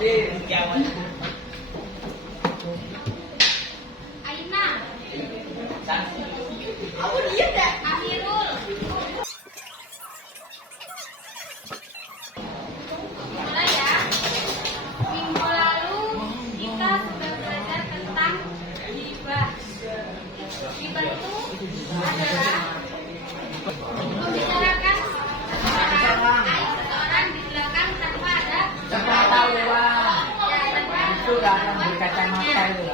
Aina. Aku lihat deh. Amirul. Mulai ya. Minggu lalu kita sudah belajar tentang ghibah. Ghibah itu adalah membicarakan seseorang di belakang tanpa ada pengetahuan. Itu akan berkacamata itu.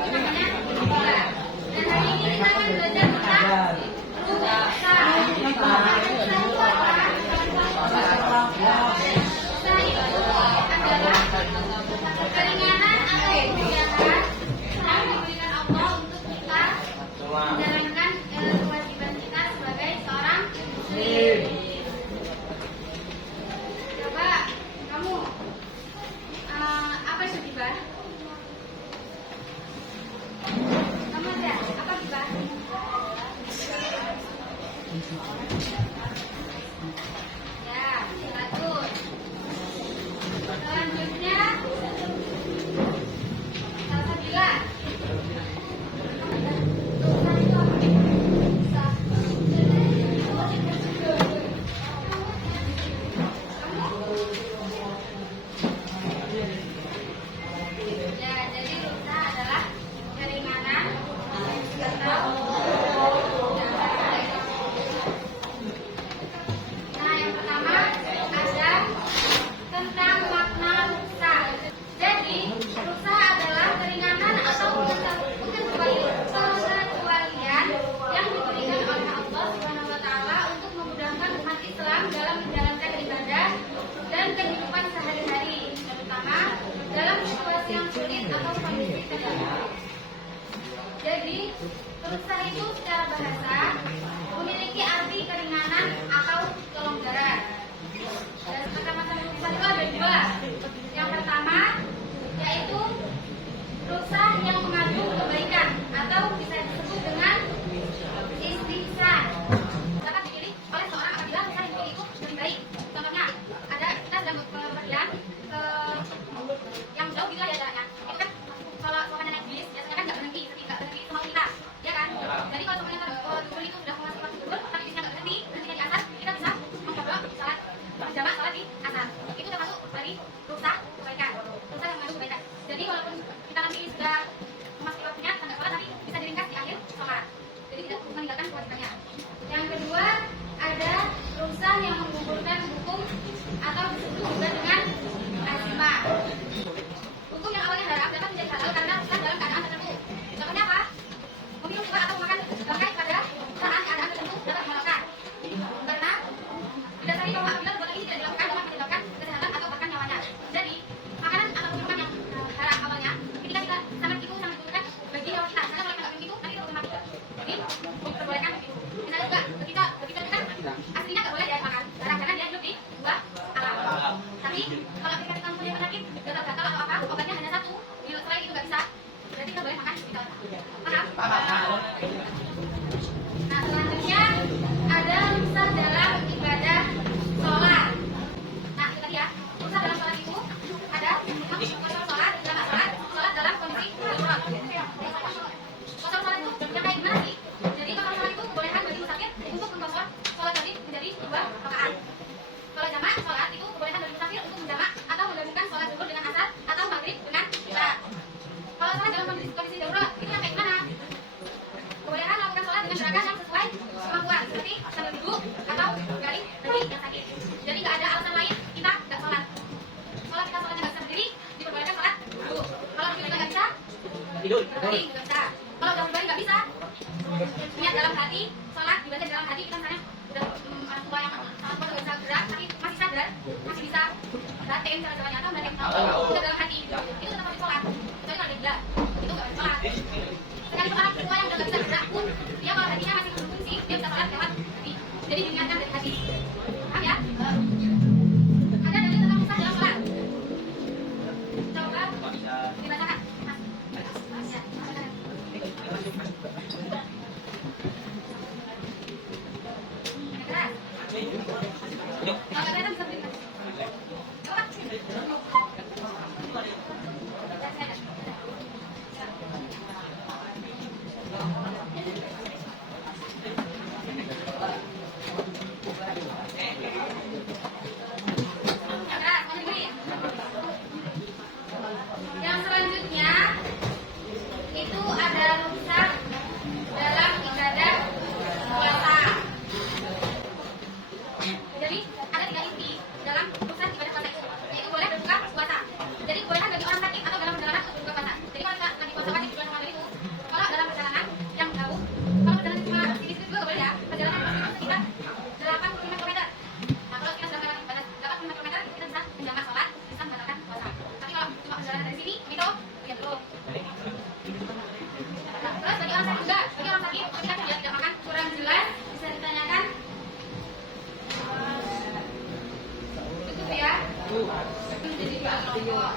Dan hari ini kita akan belajar tentang rusa. Keringanan atau kegiatan yang diberikan Allah untuk kita menjalankan kewajiban kita sebagai seorang muslim. Coba kamu apa itu ghibah? Kamu ada apa ghibah? Ya, bagus. Selanjutnya Salsabila. Ya, jadi rusa adalah keringanan atau nah, yang pertama ada tentang makna rusa. Jadi, rusa adalah keringanan atau pengecualian yang diberikan oleh Allah Subhanahu wa taala untuk memudahkan umat Islam dalam menjalankan ibadah dan kehidupan sehari-hari, terutama dalam situasi yang sulit atau kondisi tertentu. Jadi, rusa itu secara bahasa memiliki arti keringanan atau kelonggaran. Dan macam-macam rusa itu ada dua. Yang pertama yaitu rusa yang mengandung kebaikan atau bisa disebut dengan istihsan. Dapat dipilih oleh seorang apabila rusa yang dipilih itu lebih baik. Contohnya ada kita sedang berpergian yang jauh gitu lah ya jalannya. Itu kan kalau suasana naik bis biasanya kan nggak berhenti semau kita, ya kan? Jadi kalau semuanya dulu itu sudah memasuki waktu zuhur, tapi bisnya nggak berhenti, berhentinya di asar, kita bisa mengkodok salat berjamaah salat di asar. Itu termasuk dari rusa kebaikan, rusa yang mengandung kebaikan. Jadi walaupun kita nanti sudah memasuki waktunya kita nggak sholat, tapi bisa diringkas di akhir sholat. Jadi tidak meninggalkan kewajibannya. Yang kedua ada rusa yang menggugurkan hukum atau disebut juga dengan azimah. Hukum yang awalnya haram dapat menjadi halal karena rusa dalam keadaan tertentu. Contohnya apa? Meminum obat atau makan bangkai pada saat keadaan tertentu dapat dihalalkan. Karena didasari bahwa apabila perbuatan ini tidak dilakukan dapat menyebabkan kesehatan atau bahkan nyawanya. Jadi makanan atau minuman yang haram awalnya ketika kita sangat burukkan bagi nyawa kita. Karena kalau kita nggak minum itu nanti kita mati. Jadi diperbolehkan begitu. Misalnya juga begitu kan aslinya nggak boleh ya makan garam karena dia hidup di buah alam. Tapi kalau ketika kita punya penyakit gatal-gatal atau apa, obatnya hanya satu. Selain itu nggak bisa. Berarti kita boleh makan gitu. Paham? Nah, selanjutnya ada rusa dalam ibadah sholat. Nah, kita lihat rusa dalam sholat itu ada kosong sholat, jamak sholat dalam kondisi darurat. Kosong sholat itu yang kayak gimana sih? Jadi kosong sholat itu kebolehan bagi musafir untuk mengkosong sholat tadi menjadi 2 rakaat. Kalau jamak sholat itu kebolehan bagi musafir untuk menjamak atau menggabungkan sholat zuhur dengan asar atau maghrib dengan isya. Kalau sholat dalam kondisi darurat itu yang kayak gimana? Kebolehan melakukan sholat dengan gerakan yang sesuai kemampuan seperti sambil duduk atau berbaring bagi yang sakit. Jadi nggak ada alasan lain kita nggak sholat. Kalau kita sholatnya nggak bisa berdiri, diperbolehkan sholat duduk. Kalau kita nggak bisa, Tidur. berbaring nggak bisa. Kalau udah berbaring nggak bisa, niat dalam hati, sholat dibaca dalam hati. Kita misalnya udah orang tua yang sangat kuat nggak bisa gerak, tapi masih sadar, masih bisa latihan cara-caranya atau latihan kita dalam hati. Itu tetap harus sholat. Kecuali kalau dia gila, itu nggak harus sholat. Sekali orang tua yang udah nggak bisa gerak pun, dia kalau hatinya masih berfungsi, dia bisa sholat lewat hati. Jadi diingatkan dari hati. Paham ya? Ada dalil tentang rusa dalam sholat. Coba dibacakan. Kalau nggak kelihatan bisa berikan. Coba. Jadi dua kelompok.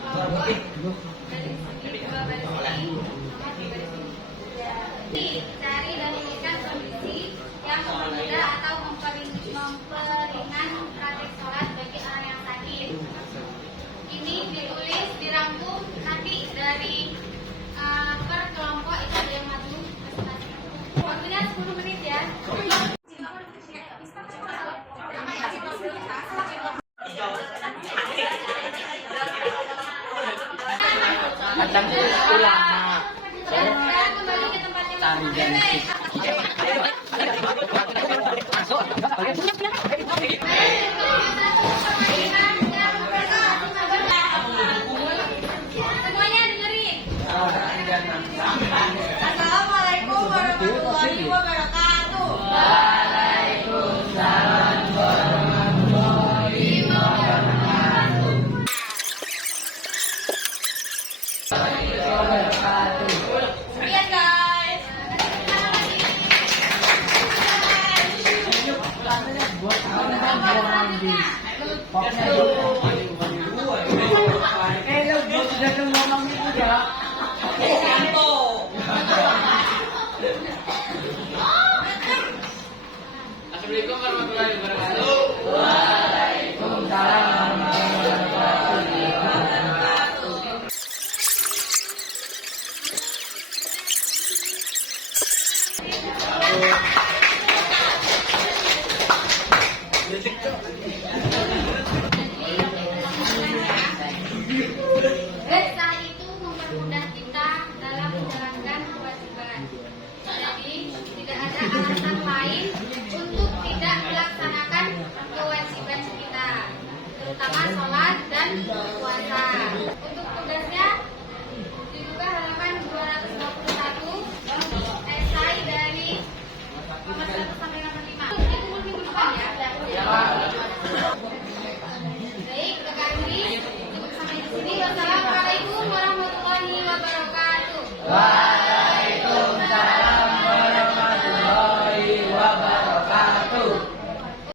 Kelompok dari segi dua baris ini sama di baris ini. Cari dan tuliskan kondisi yang mempermudah atau memperingan praktek sholat bagi orang yang sakit. Ini ditulis dirangkum nanti dari per kelompok itu ada yang maju presentasi. Waktunya 10 menit ya. Kadang ulama Dan kembali ke tempatnya cari dan semuanya dengerin. Assalamualaikum warahmatullahi wabarakatuh. Lihat guys. Assalamualaikum warahmatullahi wabarakatuh. Waalaikumsalam warahmatullahi wabarakatuh. Dan saat itu mempermudah kita dalam menjalankan kewajiban. Jadi tidak ada alasan lain untuk tidak melaksanakan kewajiban kita, terutama sholat dan puasa.